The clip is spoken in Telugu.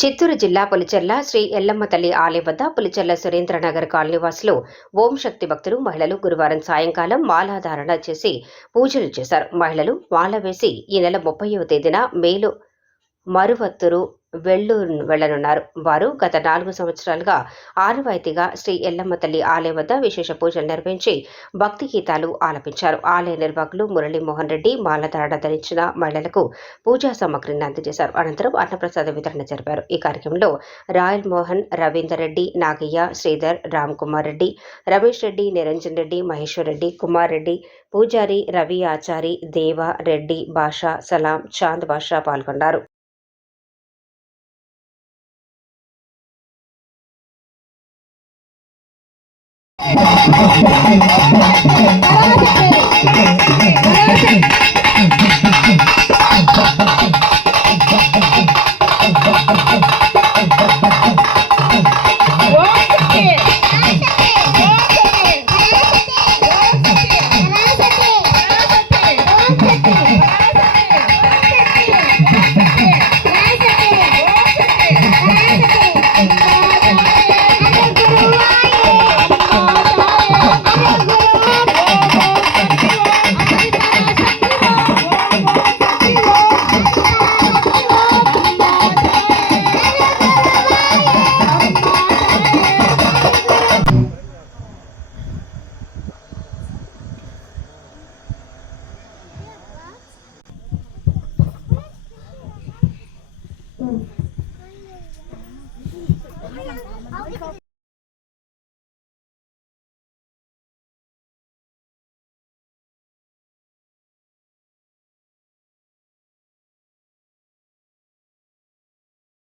చిత్తూరు జిల్లా పులిచెర్ల శ్రీ ఎల్లమ్మ తల్లి ఆలయం వద్ద పులిచెర్ల సురేంద్రనగర్ కాలనీ వాసులు ఓం శక్తి భక్తులు మహిళలు గురువారం సాయంకాలం మాలాధారణ చేసి పూజలు చేశారు. మహిళలు మాల వేసి ఈ నెల 30వ తేదీన మేలు మరువత్తూరు వెళ్లనున్నారు. వారు గత 4 సంవత్సరాలుగా ఆనవాయితీగా శ్రీ ఎల్లమ్మ తల్లి ఆలయం వద్ద విశేష పూజలు నిర్వహించి భక్తి గీతాలు ఆలపించారు. ఆలయ నిర్వాహకులు మురళీమోహన్ రెడ్డి మాలధారణ ధరించిన మహిళలకు పూజా సామగ్రిని అందజేశారు. అనంతరం అన్నప్రసాద వితరణ జరిపారు. ఈ కార్యక్రమంలో రాయల్ మోహన్, రవీందర్ రెడ్డి, నాగయ్య, శ్రీధర్, రామ్ కుమార్ రెడ్డి, రమేష్ రెడ్డి, నిరంజన్ రెడ్డి, మహేశ్వర్ రెడ్డి, కుమార్ రెడ్డి, పూజారి రవి ఆచారి, దేవ రెడ్డి, బాషా, సలాం, చాంద్ బాషా పాల్గొన్నారు.